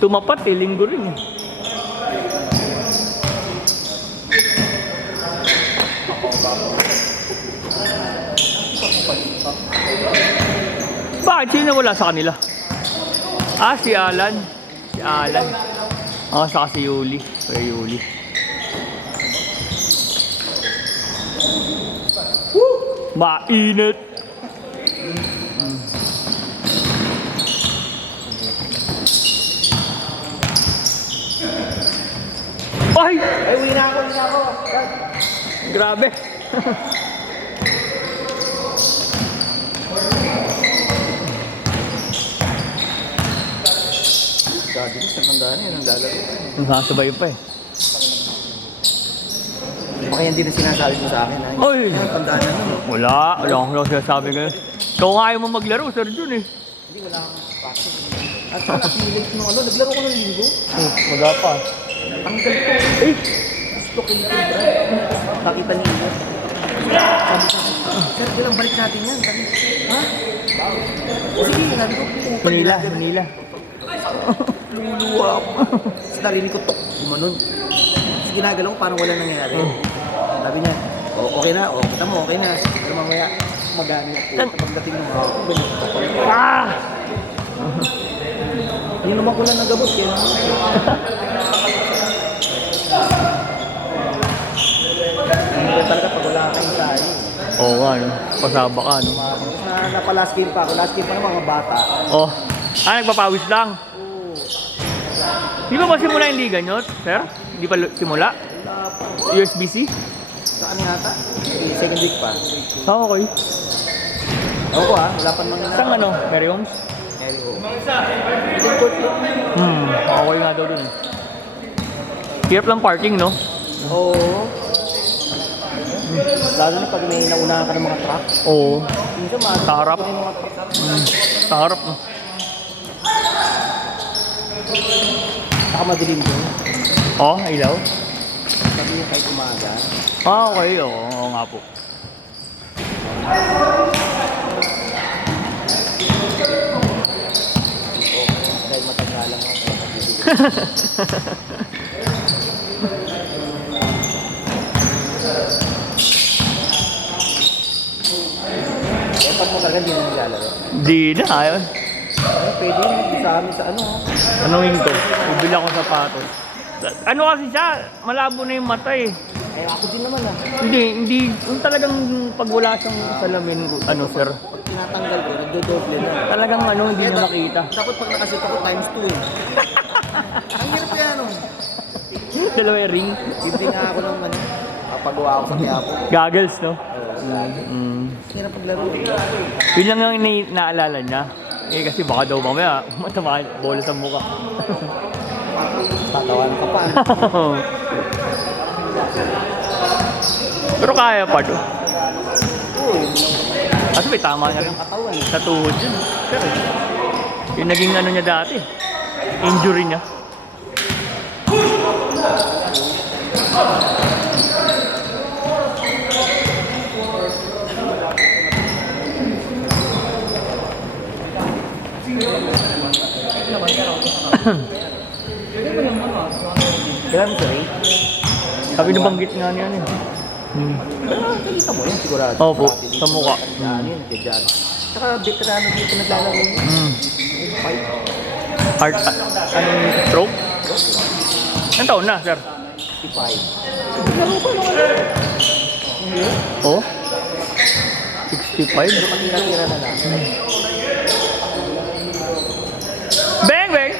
Tumapat eh, linggo rin eh. Bakit? Sino wala sa kanila? Ah, si Alan. Si Alan. Ah, saka si Yuli. Kuya Yuli. Mainit. Ay! Ay, uwi na ako. Grabe. Gagi, sa tandaan yun, ang lalaro. Nasasabay pa eh. Baka yan din ang sinasabi mo sa akin. Oy! Ang tandaan na nun. Wala akong sinasabi ngayon. Ikaw nga ayaw mo maglaro, Sir Jun eh. Hindi, wala akong practice. At saka feelings nung ano, naglaro ko ng linggo. Wala pa. Tanggal ko. Eh! Gusto ko yung Brad. Nakita niyo yun. Sabi sa akin, sir, kailang balik natin yan. Sabi, ha? Sige, sabi ko, Manila, Manila. luluwa ako. Tapos narinig ko, tok, gumanon. Tapos ginagalaw ko, parang wala nangyari. Sabi niya, okay na, kita mo, okay na. Pero mamaya, magani ako. Pagdating ng ako, ganun ako. Ah! Yun naman ko lang ng gamot, kaya naman. Hindi talaga pag wala kang tayo. Oo nga, no? Pasaba ka, no? Napa-last game pa ako. Last game pa ng mga bata. Oh. Ah, nagpapawis lang. Oo. Di ba masimula yung liga nyo, sir? Di pa simula? Wala pa. USBC? Saan yata? Second week pa. Ah, okay. Ako ko wala pa naman Saan ano? Mary Homes? Okay nga daw dun. Hirap lang parking, no? Oo. Lalo na pag may naunahan ka ng mga truck. Oo. Minsan Sa harap. yung mga truck. Sa harap, no? Saka madilim doon. Oh, ilaw? Sabi yung kahit umaga. Ah, okay. Oo nga po. Dahil matanda lang ako. Eh, pag mo talaga hindi na naglalaro. Di na, ayun. Ay, pwede yun. Sa amin sa ano. Anong hinto? Bibili ako sapatos. Ano kasi siya, malabo na yung mata eh. Eh, ako din naman Hindi, yung talagang pag wala siyang salamin, ano sir, Pag tinatanggal ko, nagdodoble na. talagang ano, hindi Kaya na makita. Dapat pag nakasit ako times 2 eh. Ang hirap yan oh. Dalawa yung ring. Hindi nga ako ng ano. Kapagawa ako sa Quiapo. Goggles, no? Ang hirap paglaro. Yun lang ang naalala niya. Eh kasi baka daw mamaya, matama bola sa mukha. Tatawan ka pa. Pero kaya pa do. Uy, Kasi may tama niya rin. ang katawan eh. Sa tuhod yun. Pero yung naging ano niya dati. Injury niya. Kailan mo sa Ray? Sabi nabanggit nga niya eh. Nakikita mo yun sigurado. Opo, Dati sa mukha. Ano yun, kaya Saka veterano dito naglalaro yun. Fight. Heart, anong stroke? Anong taon na, sir? 55. Naglaro pa naman. Hindi. Oh? Pero 65? patira-tira na lang. Bang, bang!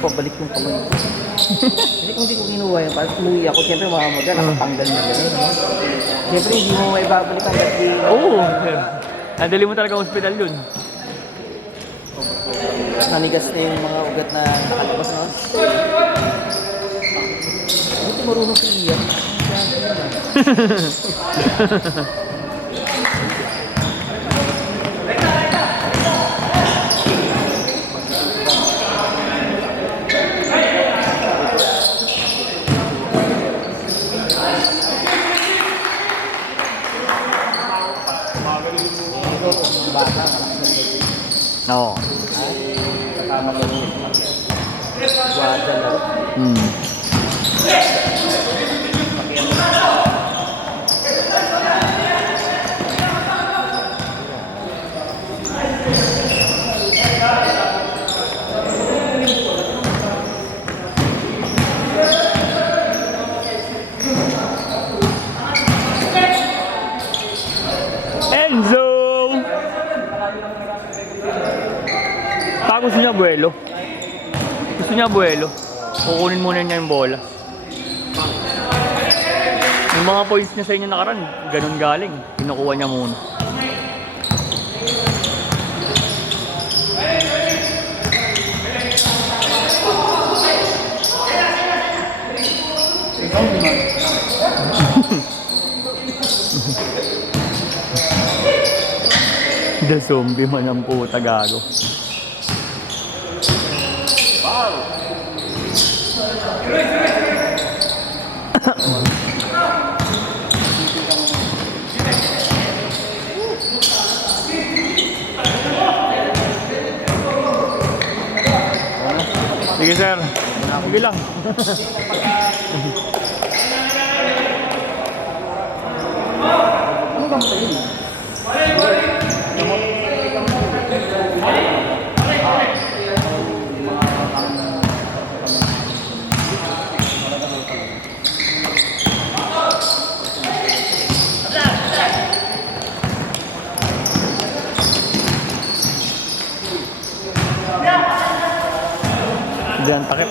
Pabalik yung kamay ko. Kasi kung hindi ko kinuha yun, parang umuwi ako, siyempre makamaga, nakatanggal na gano'n. No? Siyempre hindi mo may babalik ang gati. Oo, sir. Nadali mo talaga hospital yun. nanigas na yung mga ugat na nakalabas na. Buti marunong si Ian. Bata, Oo. kasama ko yung guwada laro. Hmm. Enzo! Gusto niya buwelo. Gusto niya buwelo. Kukunin muna niya yung bola. Yung mga points niya sa inyo nakaraan, ganun galing. Kinukuha niya muna. The zombie man ang puta gago. Sige sir, sige lang. Ano bang tayo? Diyan takip.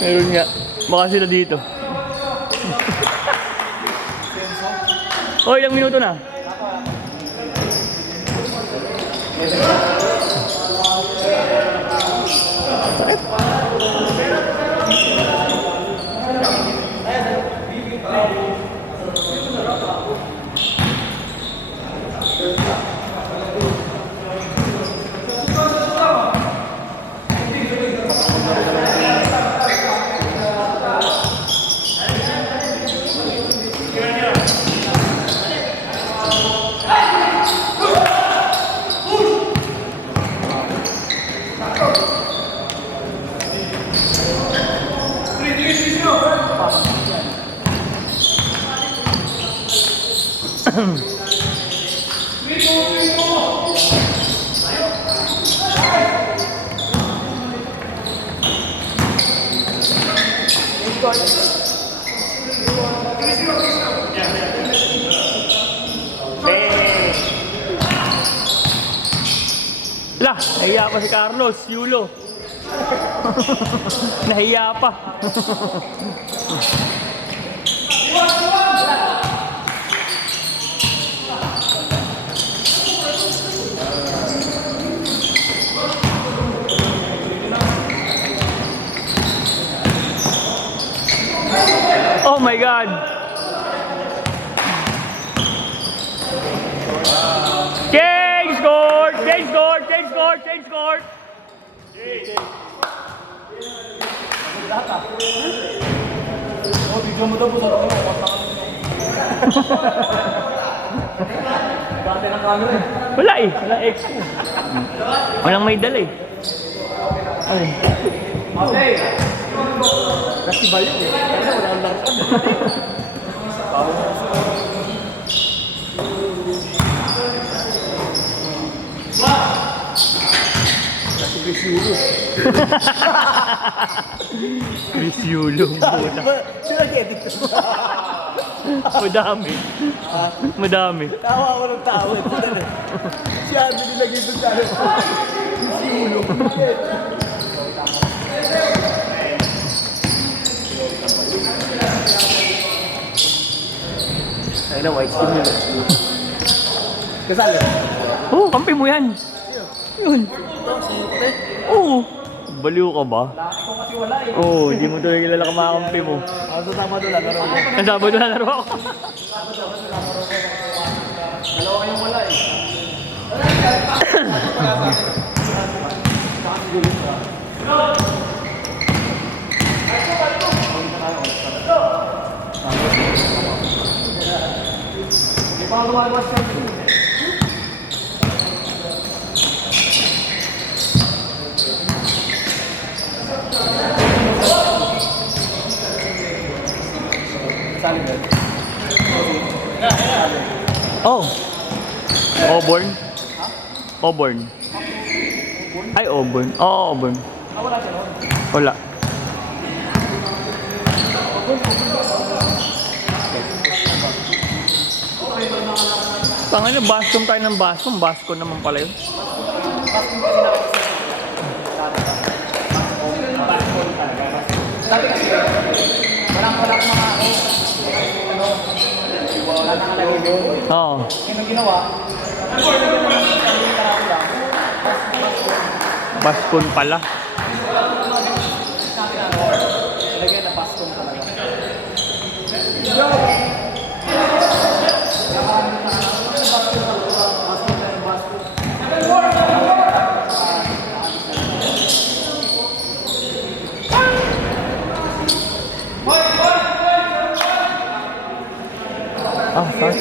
Meron nga. Baka sila dito. Oh, ilang minuto na? Lah, nahiya pa si Carlos, Yulo. Nahiya pa. my God! Change court! Change court! Change court! Change court! Oh, bigyan mo daw po sa loob. Dati ng camera eh. Wala eh. Wala expo. Walang may dala eh. Ay. Okay. Festival yun eh. Wala ang laruan. Kasi Chris Yulo. Chris Yulong. Sino nag-edit to? Madami. Madami. Tawa ako ng tao eh. Si Andy nilagay doon sa ano. Chris Yulo. Ay na, white skin yun. Kasali. Oo, kampi mo yan. Yun. Oo. Baliw ka ba? Ako kasi wala eh. Oo, di mo talaga kilala ka mga kampi mo. Ako sa Sabado lang, laro mo. Ang Sabado na laro ako. Dalawa kayong wala eh. May mga lumalabas siya. Salim ba? Oh. Auburn? Auburn. Ay, Auburn. Oo, Auburn. Ah, wala siya noon. Wala. Pangano, baskom tayo ng baskom. Baskom naman pala yun. Sabi kasi, walang mga wala nang nalagay doon. Oo. Yung ginawa, Baskom pala. lagyan na paston talaga. Ah, sorry.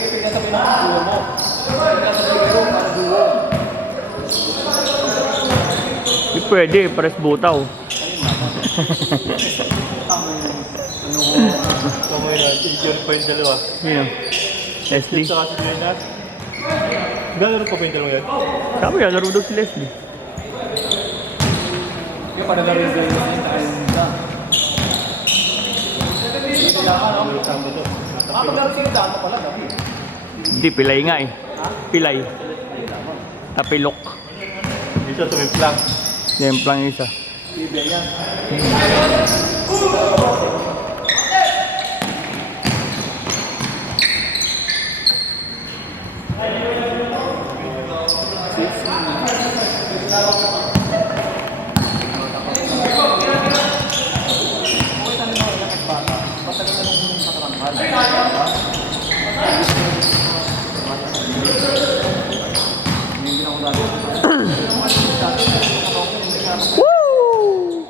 Di pwede, pares butaw. Kamay natin, yun pa yung dalawa. Sino? Leslie. Sa kasi yun na. Gano'n pa ba yung dalawa yan? Sabi yan, laro daw si Leslie. Yung panalaro yung dalawa yung tayo nila. Paglaro sila dito pala, gabi. Hindi, pilay nga eh. Pilay. Tapilok. Dito tumiplang. Semplang isa. Bibigyan yan. Woo!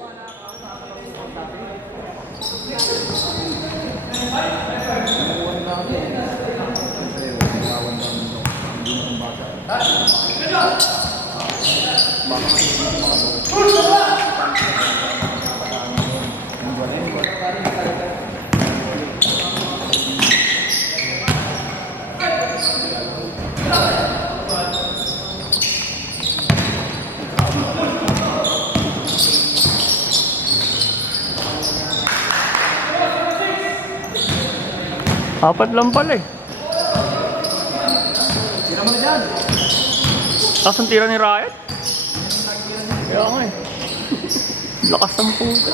Apat lang pala eh. Tira mo na dyan. Tapos ang tira ni Riot? Kaya nga eh. Lakas ng puto.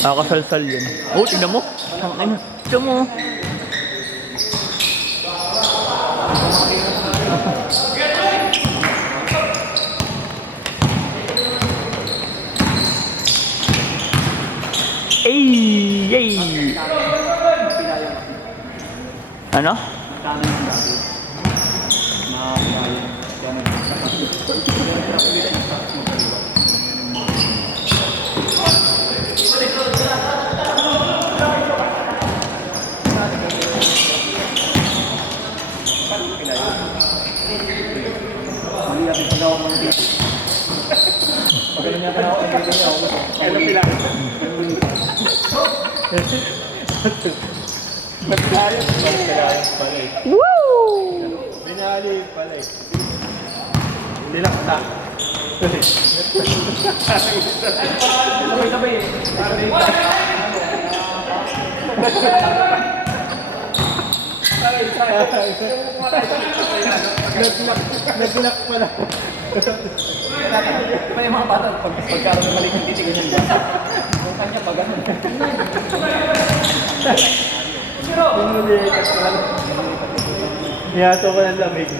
Nakakasalsal yun. Oh, tignan mo. Ang ina. Tignan mo. Ay! Yay! Ano? Ano pila? Nagkayos pala eh. Woo! Binali pala eh. Nilakta. Sabay-sabay eh. Naglock pala. May mga bata, pagkaroon ng maling titigan yan. Kung kanya pa ganun. Pinulikas pala. Niyato ko ng lamig.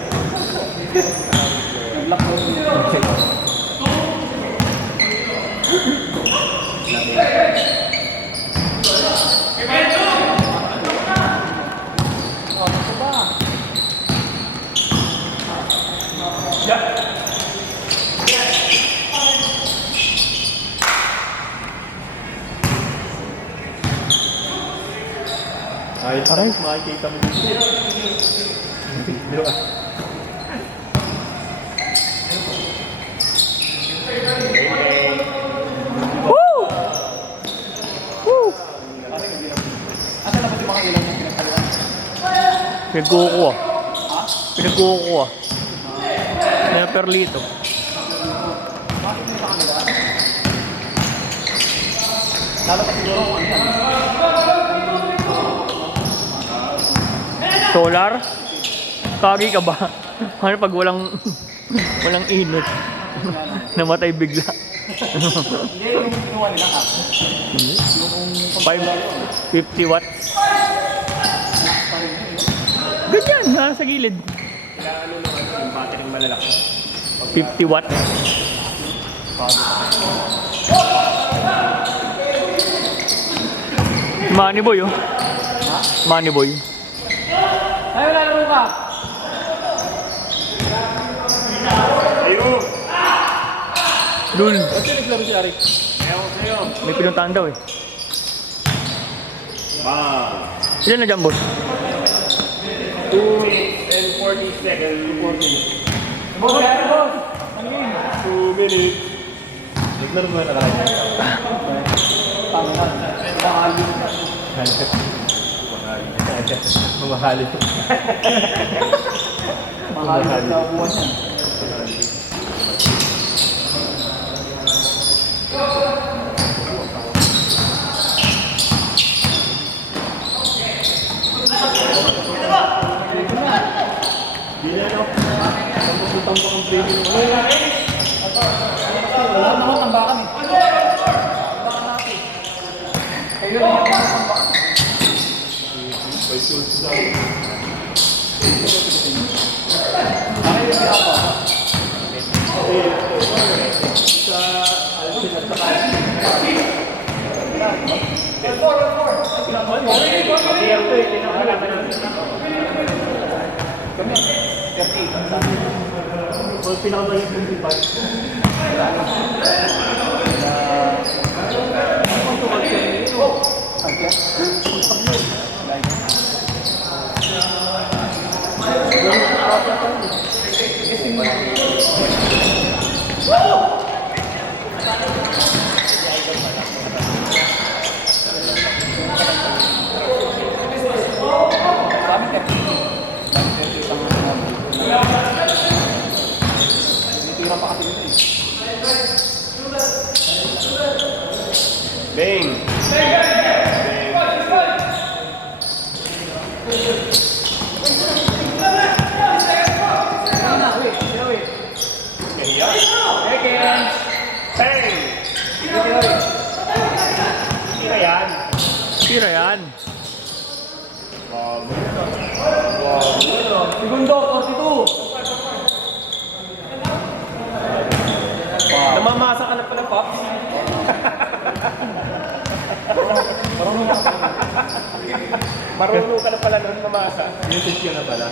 Nag-lock daw niya. Ay, parang makikita mo dito. Di ba? Woo! Woo! Asa na ba yung mga ilang yung pinagkaluan? Pinagkukuha. Pinagkukuha. May perlito. Bakit may sa kanila? Lalo pa siguro kung ano yan. Solar? Kagi ka ba? Ano pag walang init? Namatay bigla. Hindi, yung ginawa nila ka. 50 watts. Ganyan, nasa gilid. Ano naman yung battery malalaki. 50 watts. Money boy oh. Money boy. Ay, wala naman ka. Ayun! Dul, Ba't yung naglaro si Arik? Ewan sa'yo. may pinuntahan daw eh. Bang! Ilan na dyan boss? 2 minutes and 40 seconds. 2 Boss, kaya boss. Ano yun? minutes. Naglaro mo na nakakita. Tama na. Bakal yun. Mamahalin. Mahal yun sa buwan yan. Wala naman tambakan eh. Tambakan natin. Kayo rin yung mga tambakan. Bakit yung ako? Kung pinakabalik yung sipat. Bang! Kahiya? Bang! Tira yan. Tira yan. Segundo, 42. Namamasa ka na pala, Pops. Marunong ka na pala nun mamasa. Message ka na pala.